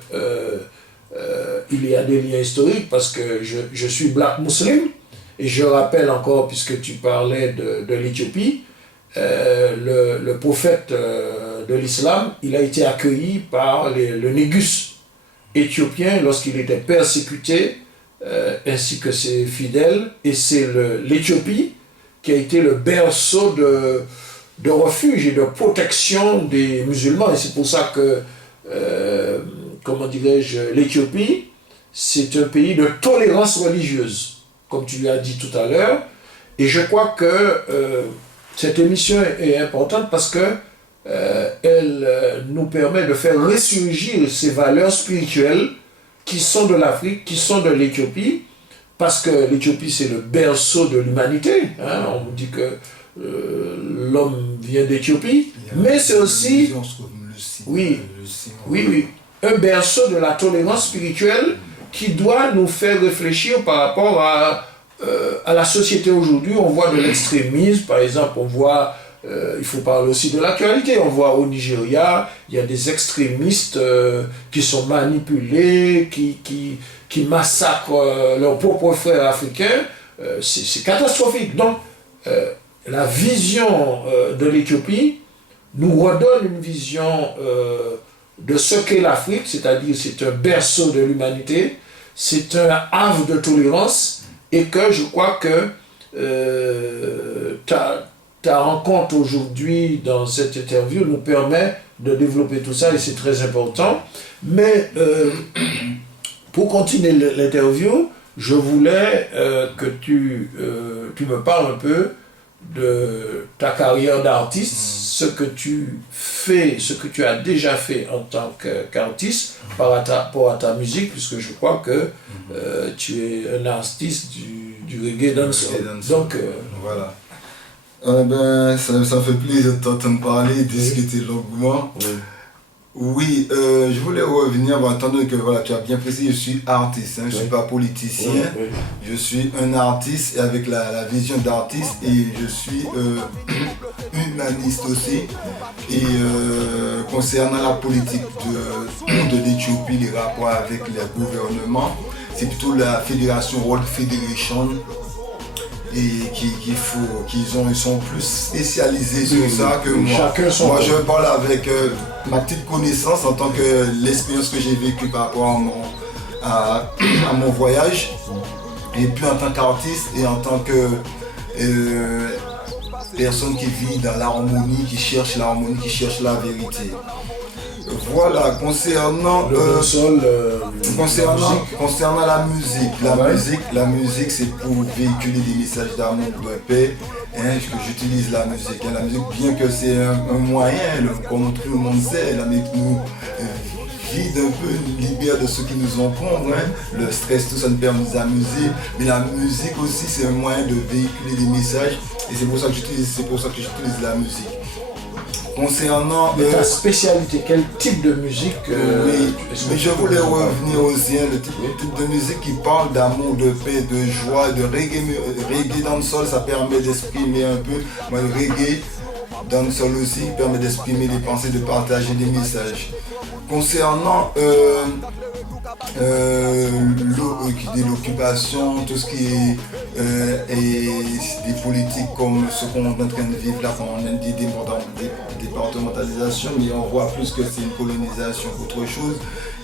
il y a des liens historiques, parce que je suis black muslim, et je rappelle encore, puisque tu parlais de l'Éthiopie, le prophète de l'islam, il a été accueilli par le négus éthiopien lorsqu'il était persécuté, ainsi que ses fidèles, et c'est l'Éthiopie qui a été le berceau de refuge et de protection des musulmans. Et c'est pour ça que, comment dirais-je, l'Éthiopie, c'est un pays de tolérance religieuse, comme tu l'as dit tout à l'heure. Et je crois que cette émission est importante parce que elle nous permet de faire ressurgir ces valeurs spirituelles qui sont de l'Afrique, qui sont de l'Éthiopie, parce que l'Éthiopie c'est le berceau de l'humanité. Hein. On dit que l'homme vient d'Éthiopie, mais c'est aussi, oui, un berceau de la tolérance spirituelle qui doit nous faire réfléchir par rapport à la société aujourd'hui. On voit de l'extrémisme, par exemple, on voit, il faut parler aussi de l'actualité, on voit au Nigeria, il y a des extrémistes qui sont manipulés, qui massacrent leurs propres frères africains. C'est catastrophique. Donc, la vision de l'Éthiopie nous redonne une vision de ce qu'est l'Afrique, c'est-à-dire c'est un berceau de l'humanité, c'est un havre de tolérance, et que je crois que ta rencontre aujourd'hui dans cette interview nous permet de développer tout ça, et c'est très important. Mais pour continuer l'interview, je voulais que tu me parles un peu de ta carrière d'artiste, ce que tu fais, ce que tu as déjà fait en tant qu'artiste par rapport à ta musique, puisque je crois que tu es un artiste du reggae dancehall. Donc voilà. Ça me fait plaisir de t'entendre parler, discuter longuement. Oui, je voulais revenir, étant donné que voilà, tu as bien précisé, je suis artiste, hein, je ne suis pas politicien, je suis un artiste et avec la vision d'artiste, et je suis humaniste aussi. Et concernant la politique de l'Éthiopie, les rapports avec les gouvernements, c'est plutôt la fédération World Federation, et ils sont plus spécialisés sur ça que moi. Moi je parle avec ma petite connaissance en tant que l'expérience que j'ai vécue par rapport à mon voyage, et puis en tant qu'artiste et en tant que personne qui vit dans l'harmonie, qui cherche l'harmonie, qui cherche la vérité. Voilà, concernant la musique c'est pour véhiculer des messages d'amour, de paix, hein, que j'utilise la musique. La musique, bien que c'est un moyen, comme tout le monde sait, la musique nous vide un peu, libère de ce qui nous encombre, hein. Le stress, tout ça nous permet de nous amuser, mais la musique aussi c'est un moyen de véhiculer des messages, et c'est pour ça que j'utilise la musique. Concernant ta spécialité, quel type de musique oui, mais je voulais revenir aussi, hein, le type de musique qui parle d'amour, de paix, de joie, de reggae dans le sol, ça permet d'exprimer un peu. Moi, le reggae dans le sol aussi permet d'exprimer des pensées, de partager des messages. Concernant l'occupation, tout ce qui est des politiques comme ce qu'on est en train de vivre là, quand on a dit départementalisation, mais on voit plus que c'est une colonisation qu'autre chose,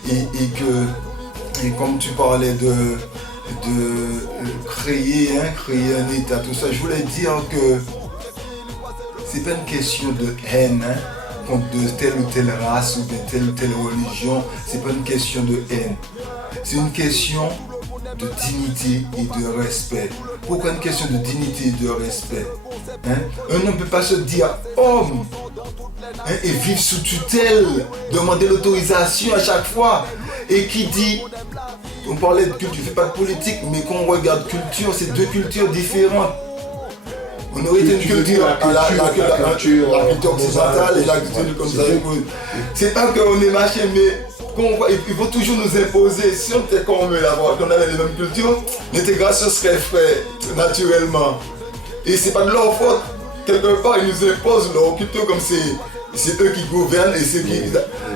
et comme tu parlais de créer un état, tout ça, je voulais dire que c'est pas une question de haine, hein, contre de telle ou telle race ou de telle ou telle religion, c'est pas une question de haine, c'est une question de dignité et de respect. Pourquoi une question de dignité et de respect, hein? Un homme ne peut pas se dire homme, hein, et vivre sous tutelle, demander l'autorisation à chaque fois, et qui dit on parlait de culture, c'est pas de politique, mais quand on regarde culture, c'est deux cultures différentes. On aurait été une culture, la culture occidentale et la culture comme ça. C'est pas qu'on est machin, mais il faut toujours nous imposer. Si on était comme eux, qu'on avait les mêmes cultures, l'intégration serait faite naturellement. Et c'est pas de leur faute. Quelque part, ils nous imposent leur culture comme c'est eux qui gouvernent et c'est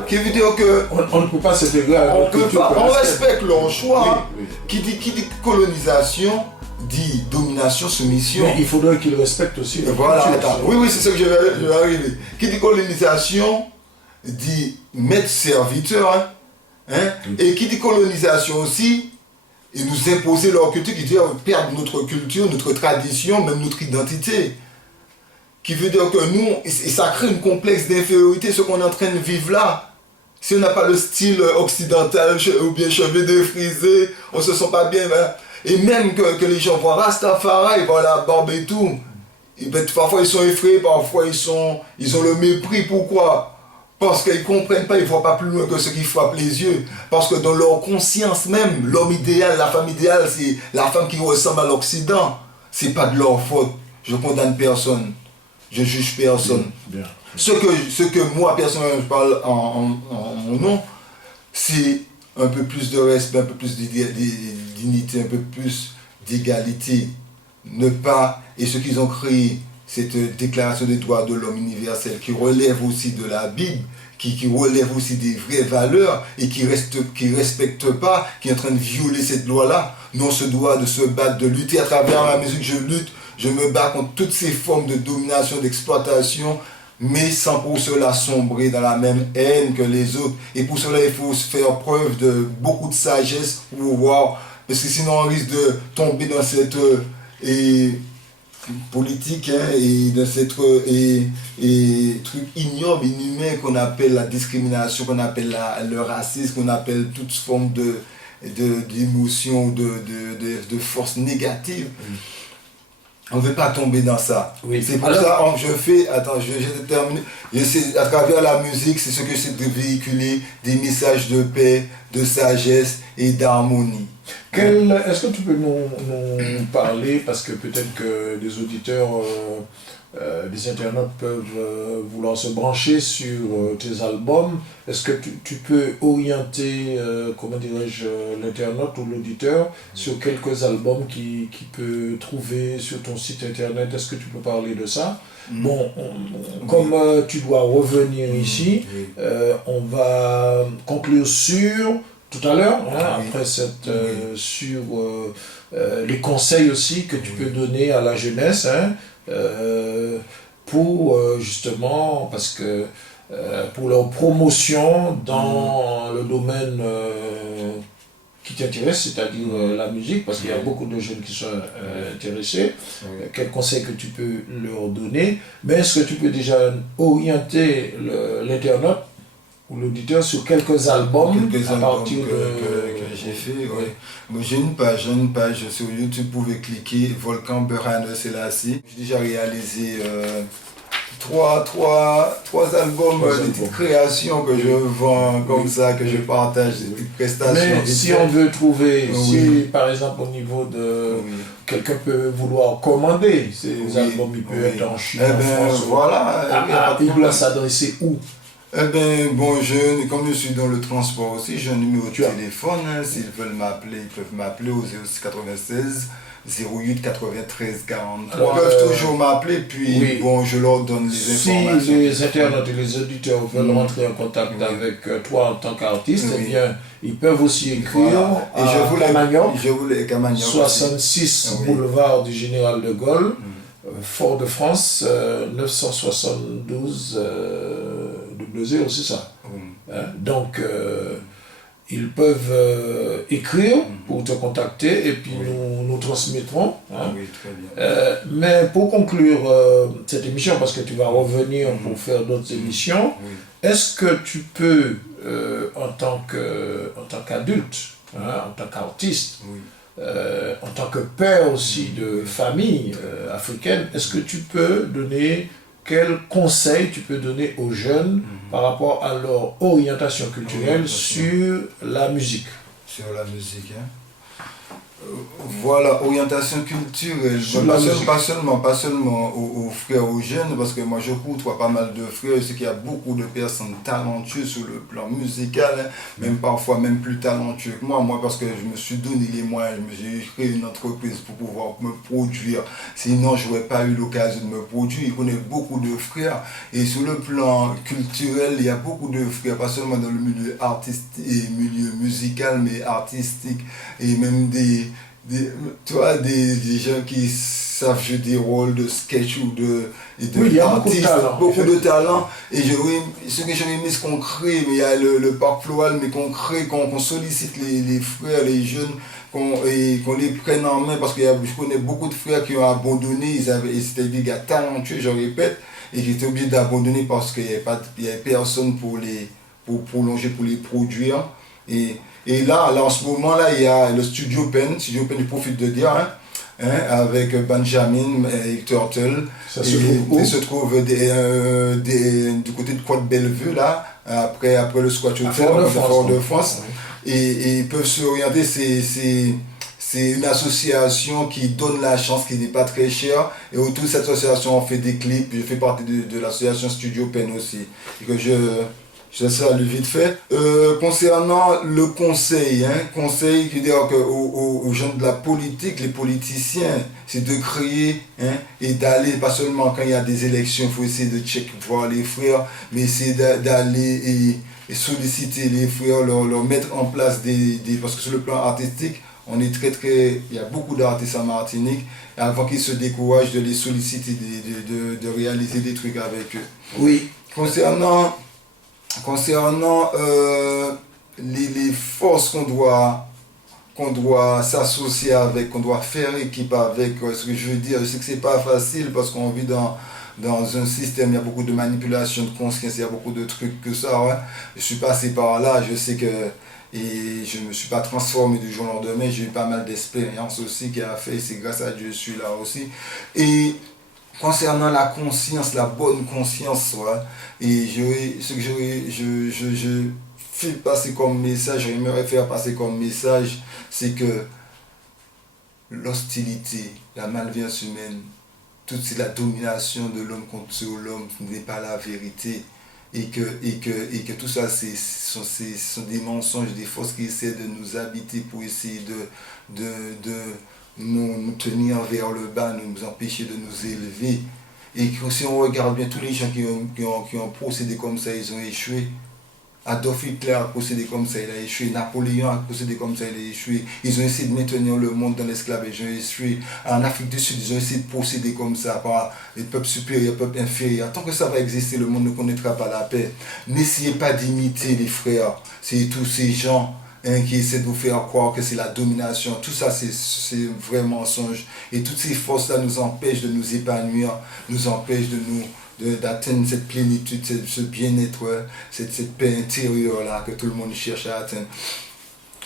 qui veut dire que on ne peut pas s'intégrer à leur culture. On respecte leur choix. Oui. Qui dit colonisation dit domination, soumission. Mais il faudrait qu'ils respectent aussi. Voilà, attends. Oui, c'est ça que je vais arriver. Qui dit colonisation dit maître serviteur. Et qui dit colonisation aussi, et nous imposer leur culture, qui dit perdre notre culture, notre tradition, même notre identité. Qui veut dire que nous, et ça crée une complexe d'infériorité, ce qu'on est en train de vivre là. Si on n'a pas le style occidental ou bien cheveux défrisés, on se sent pas bien. Et même que les gens voient Rastafari, voient la barbe et tout. Et parfois ils sont effrayés, parfois ils ont le mépris. Pourquoi? Parce qu'ils ne comprennent pas, ils ne voient pas plus loin que ce qui frappe les yeux. Parce que dans leur conscience même, l'homme idéal, la femme idéale, c'est la femme qui ressemble à l'Occident. C'est pas de leur faute. Je condamne personne. Je juge personne. Bien. Ce que moi, personnellement, je parle en mon nom, c'est un peu plus de respect, un peu plus de dignité, un peu plus d'égalité. Ne pas, et ce qu'ils ont créé, cette déclaration des droits de l'homme universelle qui relève aussi de la Bible, qui relève aussi des vraies valeurs et qui respecte pas, qui est en train de violer cette loi-là. Nous, on se doit de se battre, de lutter à travers la musique. Je lutte, je me bats contre toutes ces formes de domination, d'exploitation, mais sans pour cela sombrer dans la même haine que les autres. Et pour cela, il faut faire preuve de beaucoup de sagesse pour voir, parce que sinon on risque de tomber dans cette politique et dans cette truc ignoble, inhumain qu'on appelle la discrimination, qu'on appelle le racisme, qu'on appelle toute forme d'émotion, de force négative. On ne veut pas tomber dans ça. Oui. C'est pour ça que je termine. À travers la musique, c'est ce que c'est de véhiculer des messages de paix, de sagesse et d'harmonie. Est-ce que tu peux nous parler, parce que peut-être que des auditeurs, des internautes peuvent vouloir se brancher sur tes albums. Est-ce que tu peux orienter, comment dirais-je, l'internaute ou l'auditeur sur quelques albums qu'il peut trouver sur ton site internet? Est-ce que tu peux parler de ça? Bon, comme tu dois revenir ici, on va conclure sur tout à l'heure, après sur les conseils aussi que tu peux donner à la jeunesse, pour justement, parce que pour leur promotion dans le domaine qui t'intéresse, c'est-à-dire la musique, parce qu'il y a beaucoup de jeunes qui sont intéressés. Quels conseils que tu peux leur donner? Mais est-ce que tu peux déjà orienter l'internaute ou l'auditeur sur quelques albums à partir que j'ai fait? Bon, j'ai une page sur YouTube, vous pouvez cliquer Volcan Berhane Selassie. J'ai déjà réalisé trois albums, des petites créations que je vends comme ça, que je partage, des petites prestations. Mais si on veut trouver, si par exemple au niveau de quelqu'un peut vouloir commander ces albums, il peut être en Chine, en France, voilà. Il doit s'adresser où? Bon, comme je suis dans le transport aussi, j'ai un numéro de téléphone. S'ils veulent m'appeler, ils peuvent m'appeler au 06 96 08 93 43. Ils peuvent toujours m'appeler, puis je leur donne les informations. Si les internautes et les auditeurs veulent rentrer en contact avec toi en tant qu'artiste, eh bien, ils peuvent aussi écrire à Camagnoc, 66 boulevard du Général de Gaulle, Fort-de-France, 972 00, c'est ça. Donc, ils peuvent écrire pour te contacter et puis nous transmettrons. Oui, très bien. Mais pour conclure cette émission, parce que tu vas revenir pour faire d'autres émissions, est-ce que tu peux, en tant qu'adulte, en tant qu'artiste, en tant que père aussi de famille africaine, est-ce que tu peux donner quels conseils tu peux donner aux jeunes par rapport à leur orientation culturelle sur la musique? sur la musique. Hein. Voilà, orientation culturelle, pas seulement aux frères, aux jeunes, parce que moi je côtoie pas mal de frères, je sais qu'il y a beaucoup de personnes talentueuses sur le plan musical, hein, même parfois même plus talentueux que moi parce que je me suis donné les moyens, j'ai créé une entreprise pour pouvoir me produire, sinon je n'aurais pas eu l'occasion de me produire. Je connais beaucoup de frères, et sur le plan culturel, il y a beaucoup de frères, pas seulement dans le milieu artistique et milieu musical, mais artistique, et même des gens qui savent jouer des rôles de sketch ou oui, il y a artistes, beaucoup de talent. Et ce que j'aurais aimé, c'est qu'on crée, mais il y a le parc floral, mais qu'on crée, qu'on sollicite les frères, les jeunes, qu'on les prenne en main, parce que je connais beaucoup de frères qui ont abandonné, c'était des gars talentueux, je répète, et qui étaient obligés d'abandonner parce qu'il n'y avait personne pour prolonger, pour les produire. Et là, en ce moment-là, il y a le Studio Pen, je profite de dire, avec Benjamin et Turtle. Ça se trouve du côté de Côte-Bellevue, là, après le Squat Hotel, Fort-de-France. Et ils peuvent s'orienter, c'est une association qui donne la chance, qui n'est pas très chère. Et autour de cette association, on fait des clips. Je fais partie de l'association Studio Pen aussi. Et que je salue vite fait. Concernant le conseil, je veux dire aux gens de la politique, les politiciens, c'est de créer et d'aller, pas seulement quand il y a des élections, il faut essayer de voir les frères, mais c'est d'aller et solliciter les frères, leur mettre en place parce que sur le plan artistique, on est il y a beaucoup d'artistes en Martinique, et avant qu'ils se découragent, de les solliciter, de réaliser des trucs avec eux. Oui. Concernant les forces qu'on doit s'associer avec, qu'on doit faire équipe avec, ce que je veux dire, je sais que c'est pas facile parce qu'on vit dans un système, il y a beaucoup de manipulation de conscience, il y a beaucoup de trucs que ça. Ouais. Je suis passé par là, je sais que et je ne me suis pas transformé du jour au lendemain, j'ai eu pas mal d'expériences aussi qui a fait, c'est grâce à Dieu je suis là aussi. Et concernant la conscience, la bonne conscience, ouais, et ce que je fais passer comme message, j'aimerais faire passer comme message, c'est que l'hostilité, la malveillance humaine, toute la domination de l'homme contre l'homme n'est pas la vérité. Et que tout ça, ce sont des mensonges, des forces qui essaient de nous habiter pour essayer de nous tenir vers le bas, nous empêcher de nous élever. Et que si on regarde bien, tous les gens qui ont procédé comme ça, ils ont échoué. Adolf Hitler a procédé comme ça, il a échoué. Napoléon a procédé comme ça, il a échoué. Ils ont essayé de maintenir le monde dans l'esclavage, ils ont échoué. En Afrique du Sud, ils ont essayé de procéder comme ça par les peuples supérieurs, les peuples inférieurs. Tant que ça va exister, le monde ne connaîtra pas la paix. N'essayez pas d'imiter les frères. C'est tous ces gens qui essaient de vous faire croire que c'est la domination. Tout ça, c'est vrai mensonge. Et toutes ces forces-là nous empêchent de nous épanouir, nous empêchent d'atteindre cette plénitude, ce bien-être, cette paix intérieure-là que tout le monde cherche à atteindre.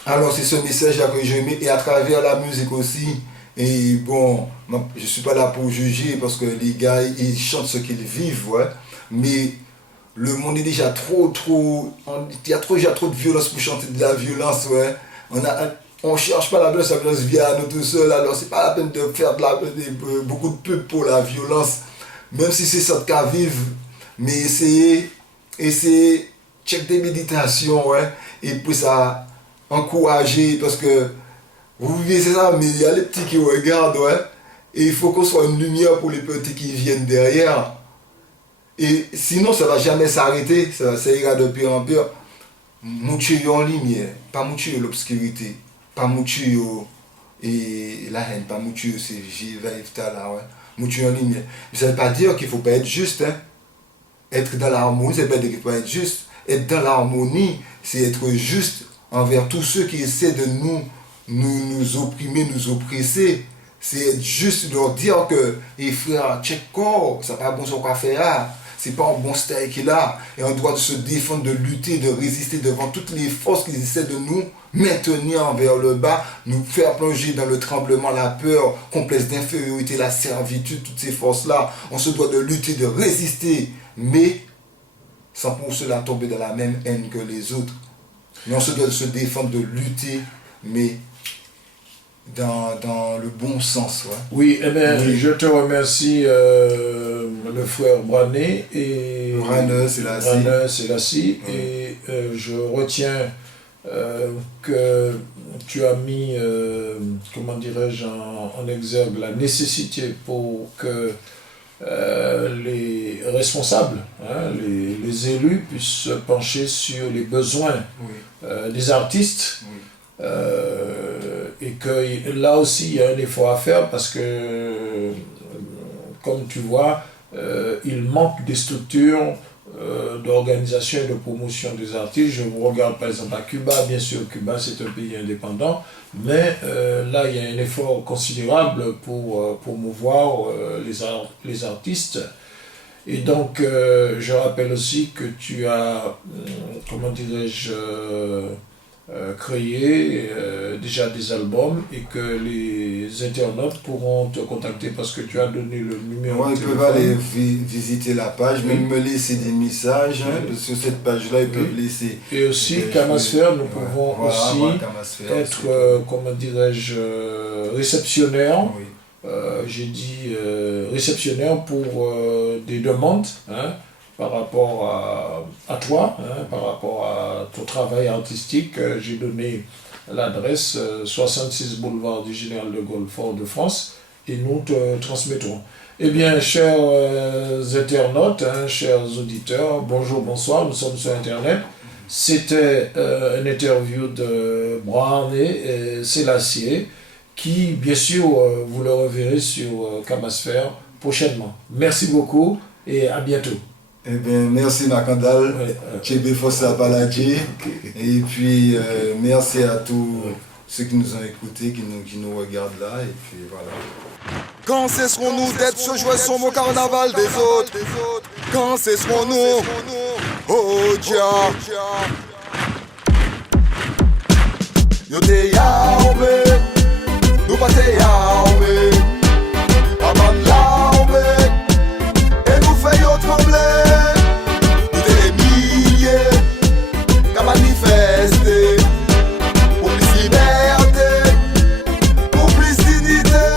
Alors c'est ce message-là que je mets, et à travers la musique aussi. Et bon, je ne suis pas là pour juger parce que les gars, ils chantent ce qu'ils vivent, ouais. Mais le monde est déjà il y a déjà trop de violence pour chanter de la violence, ouais. On cherche pas la violence vient à nous tout seuls, alors c'est pas la peine de faire beaucoup de pub pour la violence. Même si c'est ça qu'à vivre, mais essayez, check des méditations, ouais, et puis ça, encourager, parce que vous vivez ça, mais il y a les petits qui regardent, ouais, et il faut qu'on soit une lumière pour les petits qui viennent derrière. Et sinon, ça ne va jamais s'arrêter, ça ira de pire en pire. Moucher en lumière, pas moucher l'obscurité, pas moucher et la haine, pas moucher c'est là, ouais. Mouture en lumière. Mais ça ne veut pas dire qu'il ne faut pas être juste. Être dans l'harmonie, ça ne veut pas dire qu'il ne faut pas être juste. Être dans l'harmonie, c'est être juste envers tous ceux qui essaient de nous opprimer, nous oppresser. C'est être juste, leur dire que, frère, check corps, ça n'est pas bon ce qu'on fait là. C'est pas un bon style qu'il a. Et on doit se défendre, de lutter, de résister devant toutes les forces qui essaient de nous maintenir vers le bas, nous faire plonger dans le tremblement, la peur, complexe d'infériorité, la servitude, toutes ces forces-là. On se doit de lutter, de résister, mais sans pour cela tomber dans la même haine que les autres. Mais on se doit se défendre, de lutter, mais dans le bon sens. Ouais. Oui, eh bien, Oui. je te remercie, le frère Brané et Brané Selassie. Brané Selassie. Oui. Et je retiens que tu as mis, comment dirais-je, en exergue la nécessité pour que les responsables, hein, les élus puissent se pencher sur les besoins Oui. des artistes. Oui. Et que là aussi il y a un effort à faire parce que, comme tu vois, il manque des structures d'organisation et de promotion des artistes. Je vous regarde par exemple à Cuba, bien sûr Cuba c'est un pays indépendant, mais là il y a un effort considérable pour promouvoir les artistes. Et donc je rappelle aussi que tu as, comment dirais-je, créer déjà des albums et que les internautes pourront te contacter parce que tu as donné le numéro Ouais, de ils téléphone. peuvent aller visiter la page, Oui. même me laisser des messages, hein, Oui. parce que sur cette page-là, ils Oui. peuvent laisser. Et aussi, des- Camasphère, nous Ouais, pouvons voilà, aussi voilà, Camasphère être, aussi. comment dirais-je, réceptionnaire. Oui. J'ai dit réceptionnaire pour des demandes, hein, par rapport à toi, hein, par rapport à ton travail artistique. J'ai donné l'adresse 66 boulevard du Général de Gaulle, Fort-de-France, et nous te transmettrons. Eh bien, chers internautes, hein, chers auditeurs, bonjour, bonsoir, nous sommes sur Internet. C'était une interview de Brané Selassie, qui, bien sûr, vous le reverrez sur Camasphère prochainement. Merci beaucoup et à bientôt. Eh bien, merci Macandal, Ouais, Chebe Fossa Baladji, et puis merci à tous Ouais. ceux qui nous ont écoutés, qui nous regardent là, et puis voilà. Quand cesserons-nous d'être ce jouet sombre au carnaval des autres? Quand cesserons-nous? Oh Dia. Yo te yaomé, nous pas te yaomé. Aman laomé, et nous fait yo trembler. Nous te des milliers, qu'à manifester. Pour plus liberté, pour plus dignité.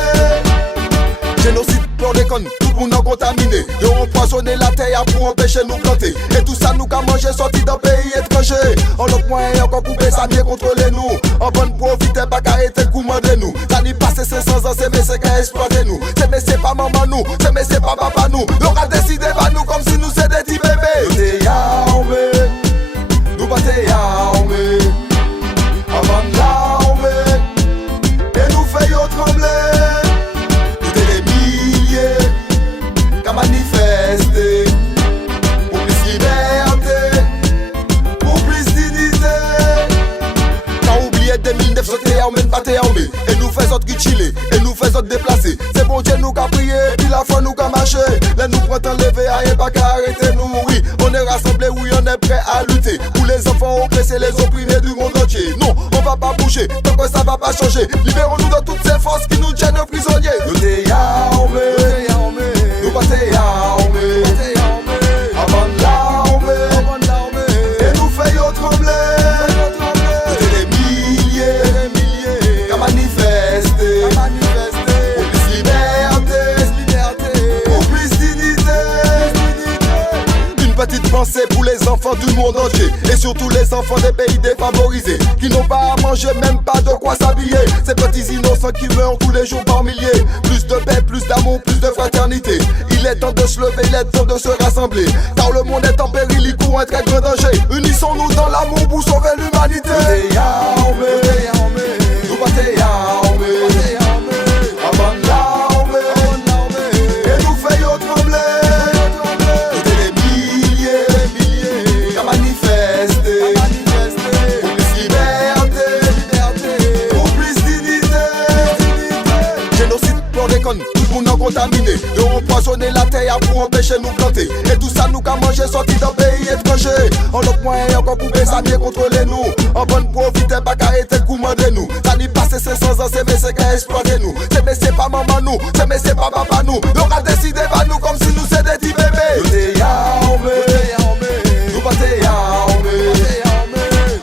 Génocide pour les connes, tout le monde a contaminé. Ils ont empoisonné la terre pour empêcher nous planter. Et tout ça nous qu'a mangé sorti d'un pays étranger. En l'autre moyen encore couper ça bien contrôler nous. En bonne profiter pas qu'arrêter de commander nous. Ça n'y passe 500 ans, c'est mais c'est qu'à exploiter nous. C'est mais c'est pas maman nous, c'est mais c'est pas papa nous. L'aura décidé pas nous comme si nous c'est des petits bébés. Nous t'es yaomé, nous pas t'es yaomé. Avant l'armée, et nous fait yo trembler. Qu'à manifester pour plus liberté, pour plus dignité. Quand oublier 2009, t'es armé, pas t'es armé. Et nous faisons qui chiller, et nous faisons déplacer. C'est bon Dieu nous qu'a prié, puis la foi nous qu'a marché. Là nous prenons lever, rien pas qu'à arrêter nous. Oui, on est rassemblés, oui, on est prêt à lutter. Pour les enfants oppressés, les opprimés du monde entier. Non, on va pas bouger, tant que ça va pas changer. Libérons-nous de toutes ces forces qui nous tiennent prisonniers. Nous t'es armés. Nous pas t'es armé, avant l'armée, et nous fait yo trembler. Nous t'es des milliers, qu'à manifester, pour plus liberté, pour plus dignité. Une petite pensée pour les enfants du monde entier, et surtout les enfants des pays défavorisés, qui n'ont pas à manger, même pas de quoi s'habiller. Ces petits innocents qui meurent tous les jours par milliers. Plus de paix, plus d'amour, plus de fraternité. Il est temps de se lever, il est temps de se rassembler. Car le monde est en péril, il court un très grand danger. Unissons-nous dans l'amour pour sauver l'humanité. Nous armés, nous pas t'es armés. Avant l'armée, et nous fait yo trembler. Nous t'es des milliers, qu'à manifester. Pour plus liberté, pour plus dignité. Génocide pour des connes, tout le monde a contaminé. Ils ont empoisonné la terre pour empêcher nous planter. Et tout ça nous qu'a mangé sorti d'un pays étranger. En l'autre moyen encore couper ça bien contrôler nous. En bonne profiter pas qu'arrêter de commander nous. Ça n'y passe 500 ans, c'est mais c'est qu'à exploiter nous. C'est mais c'est pas maman nous, c'est mais c'est pas papa nous. L'aura décidé pas nous comme si nous c'est des petits bébés. Nous t'es armés, nous pas t'es armés.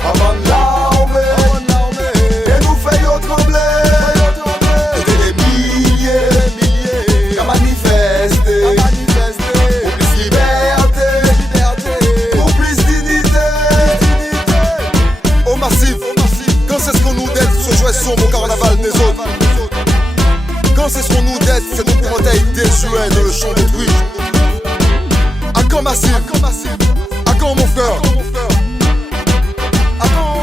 Avant désuète, le son détruit. À quand Massif? À quand mon frère? À quand?